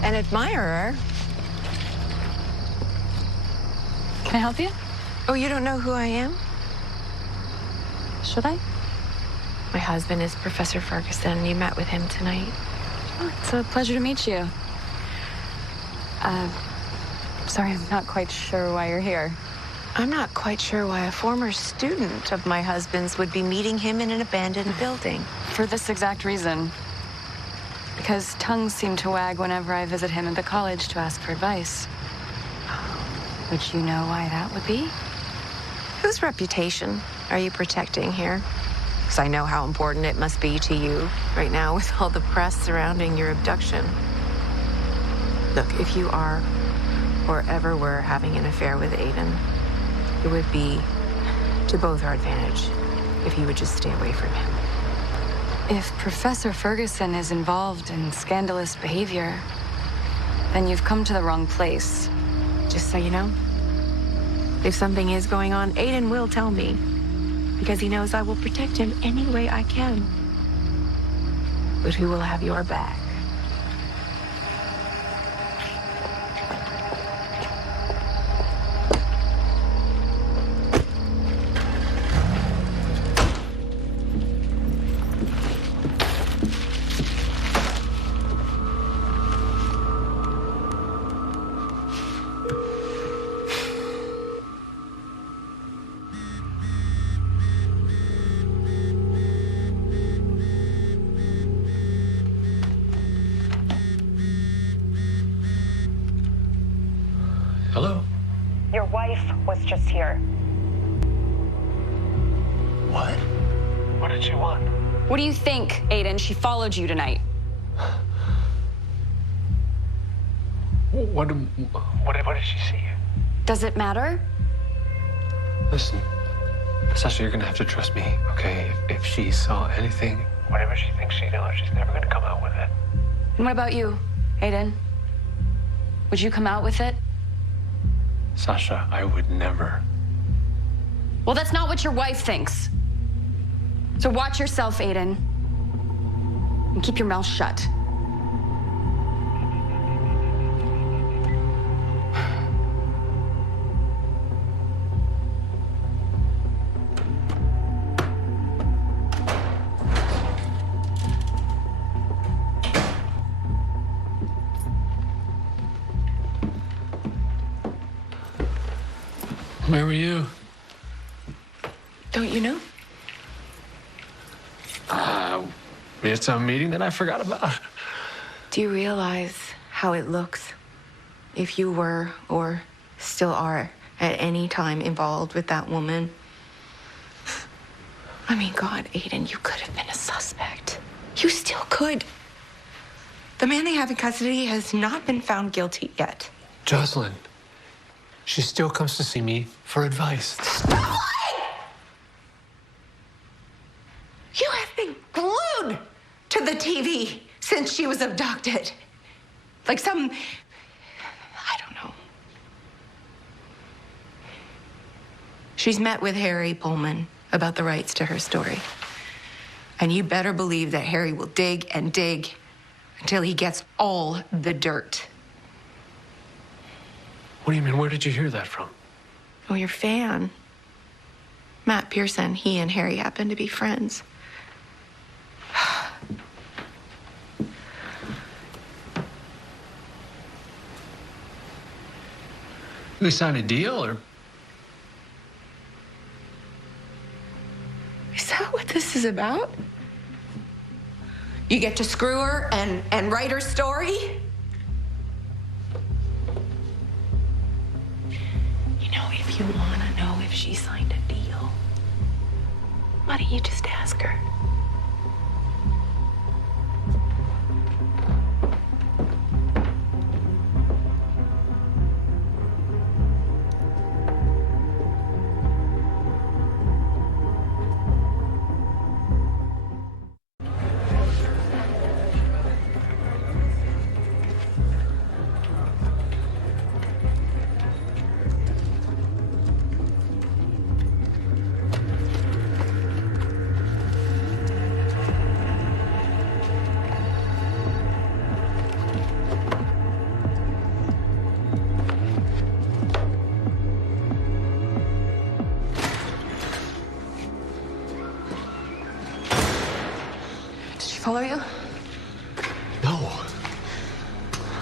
An admirer? Can I help you? Oh, you don't know who I am? Should I? My husband is Professor Ferguson. You met with him tonight. Oh, it's a pleasure to meet you. Sorry, I'm not quite sure why you're here. I'm not quite sure why a former student of my husband's would be meeting him in an abandoned building. For this exact reason. Because tongues seem to wag whenever I visit him at the college to ask for advice. Would you know why that would be? Whose reputation are you protecting here? Because I know how important it must be to you right now with all the press surrounding your abduction. Look, if you are or ever were having an affair with Aiden, it would be to both our advantage if you would just stay away from him. If Professor Ferguson is involved in scandalous behavior, then you've come to the wrong place. Just so you know, if something is going on, Aiden will tell me, because he knows I will protect him any way I can. But who will have your back? Hello? Your wife was just here. What? What did she want? What do you think, Aiden? She followed you tonight. What did she see? Does it matter? Listen, Sasha, you're gonna have to trust me, okay? If she saw anything, whatever she thinks she knows, she's never gonna come out with it. And what about you, Aiden? Would you come out with it? Sasha, I would never. Well, that's not what your wife thinks. So watch yourself, Aiden. And keep your mouth shut. Where were you? Don't you know? It's a meeting that I forgot about. Do you realize how it looks if you were or still are at any time involved with that woman? I mean, God, Aiden, you could have been a suspect. You still could. The man they have in custody has not been found guilty yet. Jocelyn, she still comes to see me for advice. You have been glued to the TV since she was abducted. Like some, I don't know. She's met with Harry Pullman about the rights to her story. And you better believe that Harry will dig and dig until he gets all the dirt. What do you mean? Where did you hear that from? Oh, your fan. Matt Pearson, he and Harry happen to be friends. We signed a deal, or? Is that what this is about? You get to screw her and write her story? You know, if you want to know if she signed a deal, why don't you just ask her?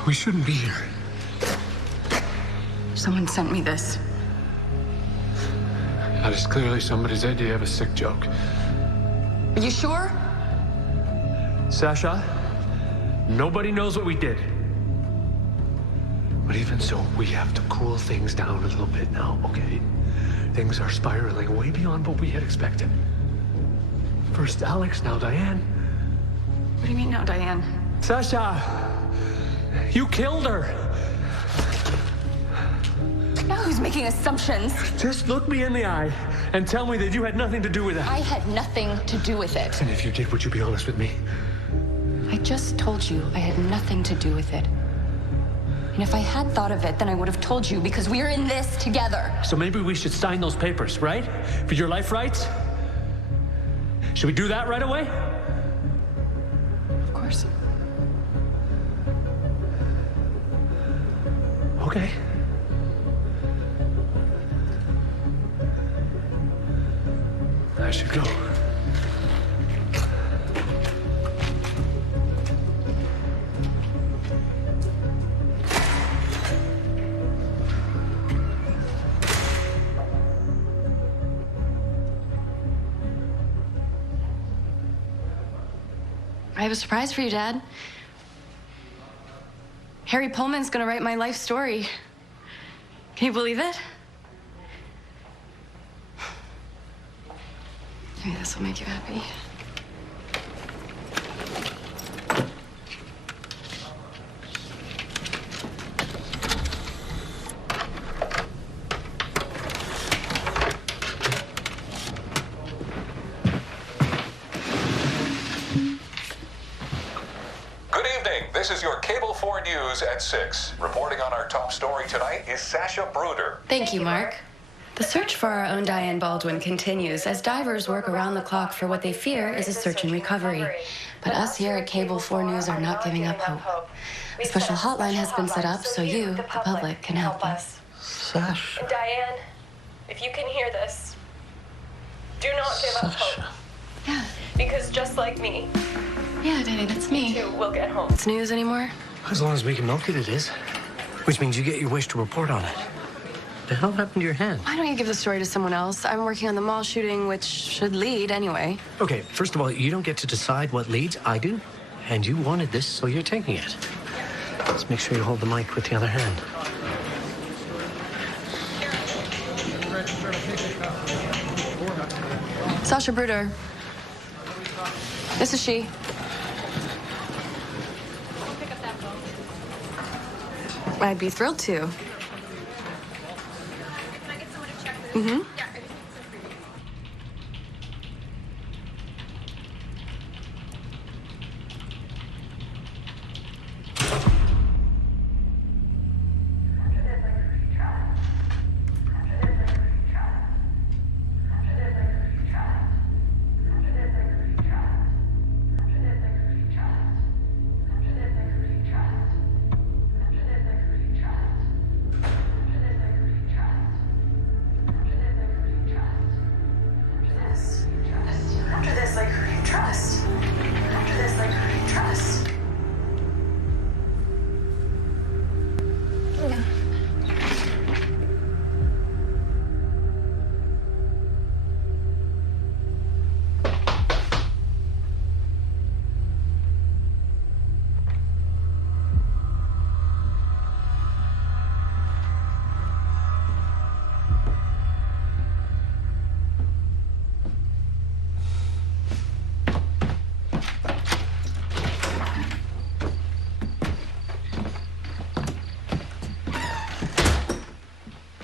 We shouldn't be here. Someone sent me this. That is clearly somebody's idea of a sick joke. Are you sure? Sasha, nobody knows what we did. But even so, we have to cool things down a little bit now, okay? Things are spiraling way beyond what we had expected. First Alex, now Diane. What do you mean now, Diane? Sasha, you killed her. Now who's making assumptions? Just look me in the eye and tell me that you had nothing to do with it. I had nothing to do with it. And if you did, would you be honest with me? I just told you I had nothing to do with it. And if I had thought of it, then I would have told you because we are in this together. So maybe we should sign those papers, right? For your life rights? Should we do that right away? Of course. Okay. I should go. I have a surprise for you, Dad. Harry Pullman's gonna write my life story. Can you believe it? Maybe this will make you happy. Good evening. This is your Cable 4 News at 6. Reporting on our top story tonight is Sasha Bruder. Thank you, Mark. The search for our own Diane Baldwin continues as divers work around the clock for what they fear is a search and recovery. But us here at Cable 4 News are not giving up hope. A special hotline has been set up so you, the public, can help us. Sasha. And Diane, if you can hear this, do not give up hope. Yeah. Because just like me, Yeah, Daddy, that's me. you will get home. It's news anymore? As long as we can milk it, it is. Which means you get your wish to report on it. The hell happened to your hand? Why don't you give the story to someone else? I'm working on the mall shooting, which should lead anyway. Okay, first of all, you don't get to decide what leads. I do. And you wanted this, so you're taking it. Let's make sure you hold the mic with the other hand. Sasha Bruder. This is she. I'd be thrilled to. Mm-hmm.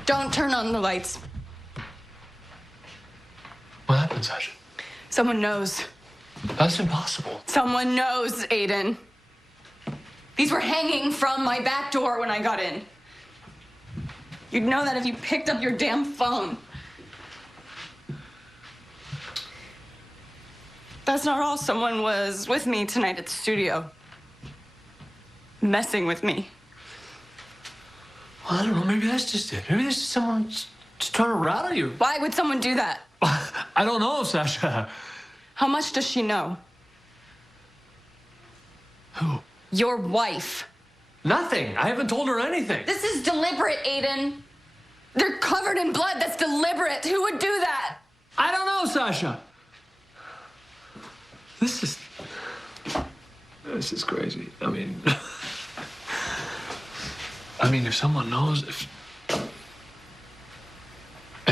Don't turn on the lights. What happened, Sasha? Someone knows. That's impossible. Someone knows, Aiden. These were hanging from my back door when I got in. You'd know that if you picked up your damn phone. That's not all. Someone was with me tonight at the studio. Messing with me. Well, I don't know. Maybe that's just it. Maybe this is someone just trying to rattle you. Why would someone do that? I don't know, Sasha. How much does she know? Who? Your wife. Nothing. I haven't told her anything. This is deliberate, Aiden. They're covered in blood. That's deliberate. Who would do that? I don't know, Sasha. This is crazy. I mean, if someone knows, if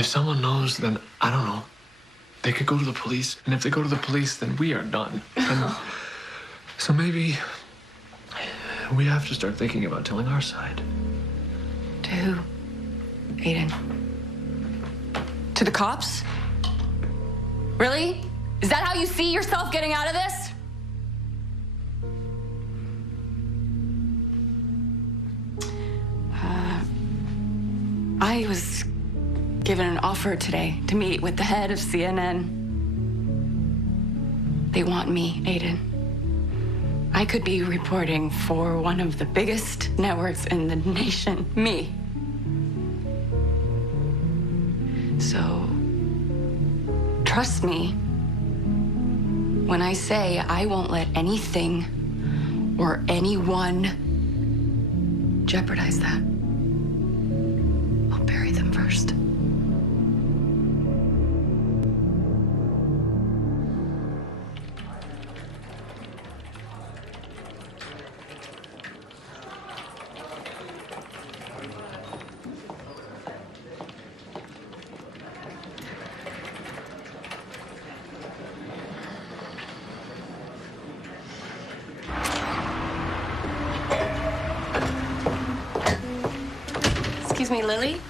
someone knows, then I don't know. They could go to the police, and if they go to the police, then we are done. And so maybe we have to start thinking about telling our side. To who, Aiden? To the cops? Really? Is that how you see yourself getting out of this? I was given an offer today to meet with the head of CNN. They want me, Aiden. I could be reporting for one of the biggest networks in the nation. Me. So, trust me when I say I won't let anything or anyone jeopardize that. I'll bury them first. Excuse me, Lily?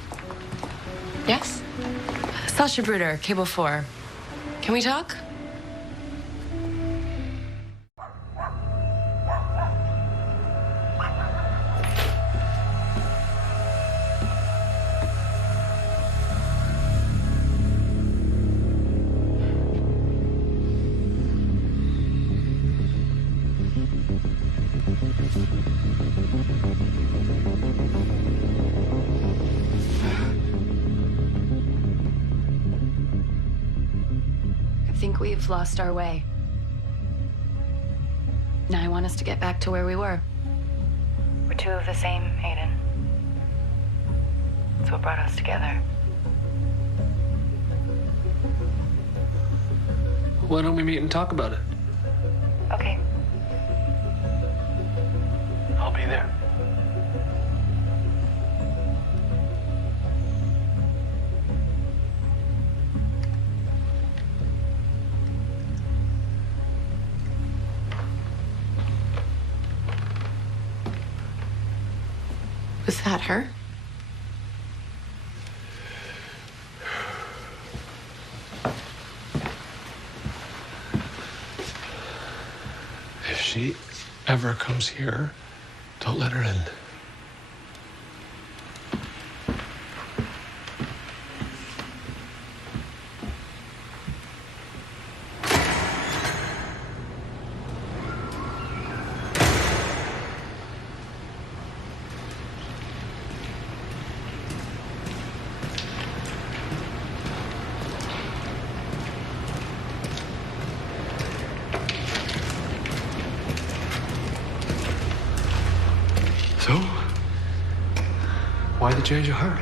Yes? Sasha Bruder, Cable 4. Can we talk? I think we've lost our way. Now I want us to get back to where we were. We're two of the same, Aiden. It's what brought us together. Why don't we meet and talk about it? Okay. I'll be there. Was that her? If she ever comes here, don't let her in. So, why the change of heart?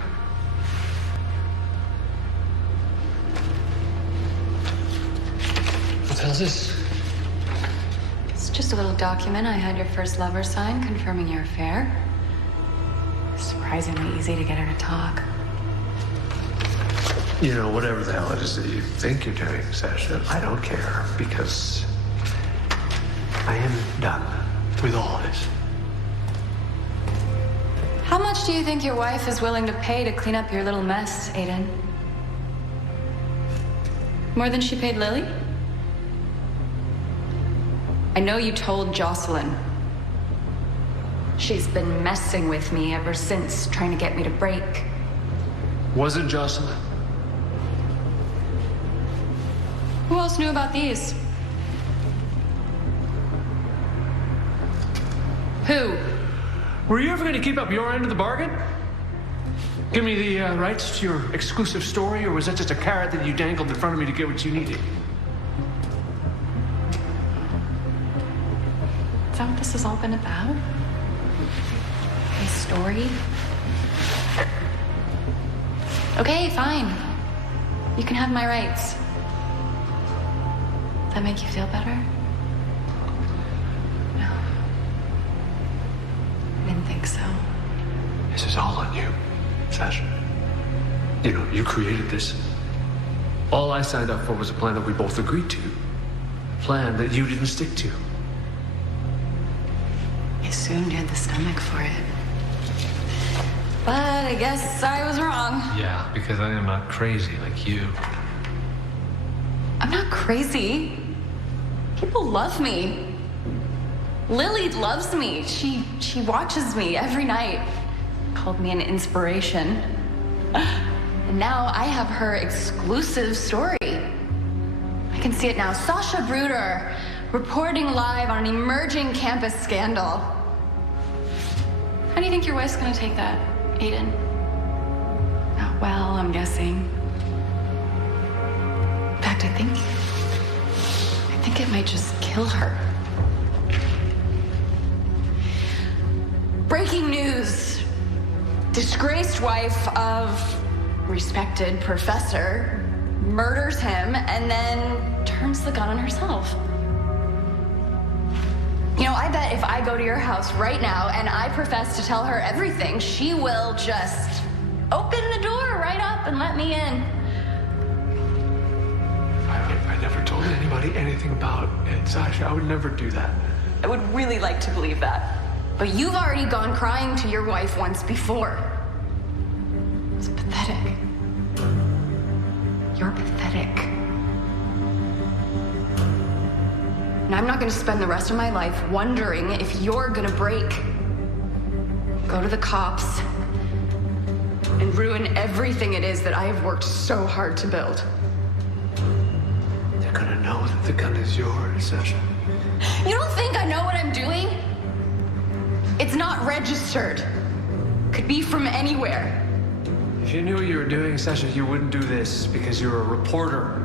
What the hell's this? It's just a little document I had your first lover sign confirming your affair. Surprisingly easy to get her to talk. You know, whatever the hell it is that you think you're doing, Sasha, I don't care, because I am done with all this. How much do you think your wife is willing to pay to clean up your little mess, Aiden? More than she paid Lily? I know you told Jocelyn. She's been messing with me ever since, trying to get me to break. Was it Jocelyn? Who else knew about these? Who? Were you ever going to keep up your end of the bargain? Give me the rights to your exclusive story, or was that just a carrot that you dangled in front of me to get what you needed? Is that what this has all been about? story? Okay, fine. You can have my rights. Does that make you feel better? No. I didn't think so. This is all on you, Sasha. You know, you created this. All I signed up for was a plan that we both agreed to. A plan that you didn't stick to. I assumed you had the stomach for it. But I guess I was wrong. Yeah, because I am not crazy like you. I'm not crazy. People love me. Lily loves me. She watches me every night. Called me an inspiration. And now I have her exclusive story. I can see it now. Sasha Bruder reporting live on an emerging campus scandal. How do you think your wife's gonna take that, Aiden? Not well, I'm guessing. In fact, I think it might just kill her. Breaking news. Disgraced wife of respected professor murders him and then turns the gun on herself. You know, I bet if I go to your house right now and I profess to tell her everything, she will just open the door right up and let me in. I never told anybody anything about it, Sasha. I would never do that. I would really like to believe that. But you've already gone crying to your wife once before. It's pathetic. You're pathetic. And I'm not going to spend the rest of my life wondering if you're going to break. Go to the cops and ruin everything it is that I have worked so hard to build. They're gonna know that the gun is yours, Sasha. You don't think I know what I'm doing? It's not registered. Could be from anywhere. If you knew what you were doing, Sasha, you wouldn't do this because you're a reporter.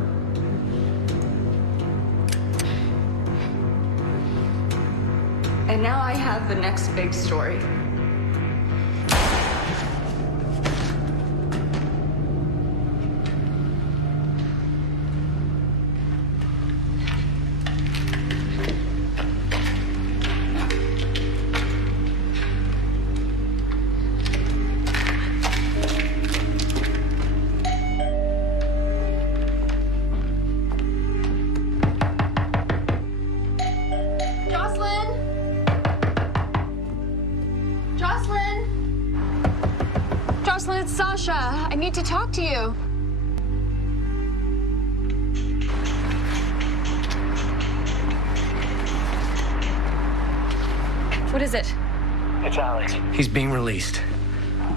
And now I have the next big story. I need to talk to you. What is it? It's Alex. He's being released.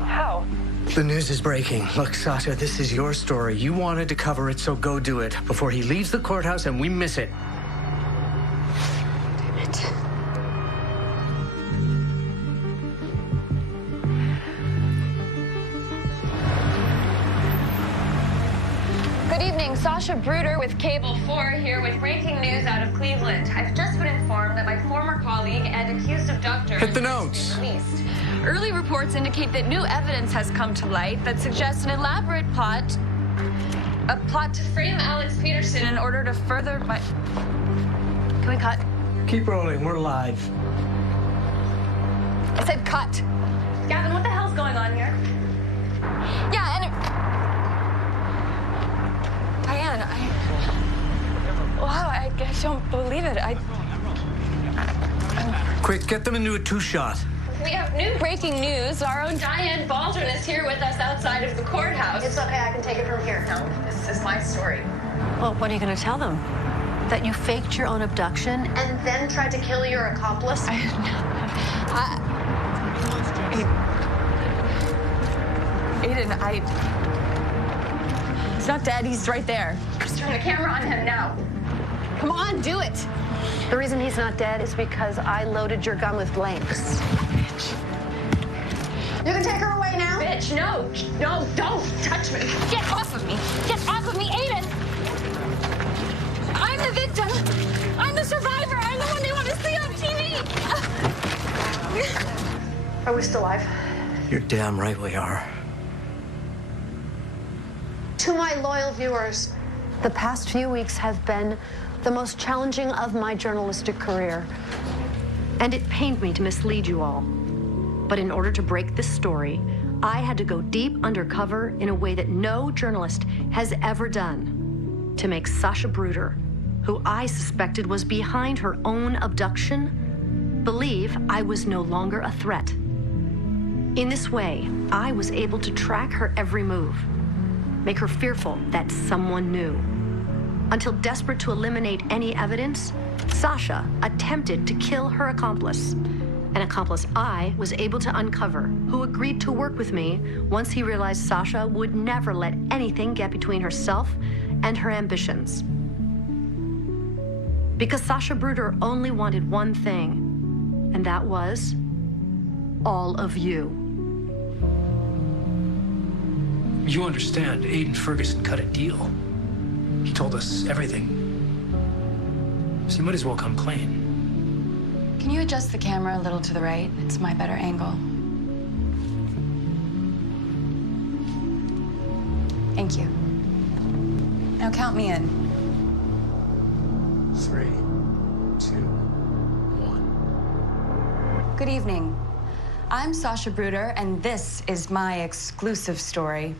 How? The news is breaking. Look, Sasha, this is your story. You wanted to cover it, so go do it before he leaves the courthouse and we miss it. Damn it. Good evening, Sasha Bruder with Cable 4 here with breaking news out of Cleveland. I've just been informed that my former colleague and accused abductor Hit the notes. has been released. Early reports indicate that new evidence has come to light that suggests an elaborate plot to frame Alex Peterson in order to further my... Can we cut? Keep rolling. We're live. I said cut. Gavin, what the hell's going on here? Yeah, and... Diane, wow, I don't believe it. Quick, get them into a two-shot. We have new breaking news. Our own Diane Baldwin is here with us outside of the courthouse. It's okay, I can take it from here. No, this is my story. Well, what are you going to tell them? That you faked your own abduction and then tried to kill your accomplice? Aiden, he's not dead. He's right there. Just turn the camera on him now. Come on, do it. The reason he's not dead is because I loaded your gun with blanks. Bitch. You can take her away now. Bitch, no, don't touch me. Get off of me. Get off of me, Aiden. I'm the victim. I'm the survivor. I'm the one they want to see on TV. Are we still live? You're damn right we are. To my loyal viewers, the past few weeks have been the most challenging of my journalistic career. And it pained me to mislead you all. But in order to break this story, I had to go deep undercover in a way that no journalist has ever done to make Sasha Bruder, who I suspected was behind her own abduction, believe I was no longer a threat. In this way, I was able to track her every move, make her fearful that someone knew. Until desperate to eliminate any evidence, Sasha attempted to kill her accomplice, an accomplice I was able to uncover, who agreed to work with me once he realized Sasha would never let anything get between herself and her ambitions. Because Sasha Bruder only wanted one thing, and that was all of you. You understand, Aiden Ferguson cut a deal. He told us everything. So you might as well come clean. Can you adjust the camera a little to the right? It's my better angle. Thank you. Now count me in. 3, 2, 1. Good evening. I'm Sasha Bruder, and this is my exclusive story.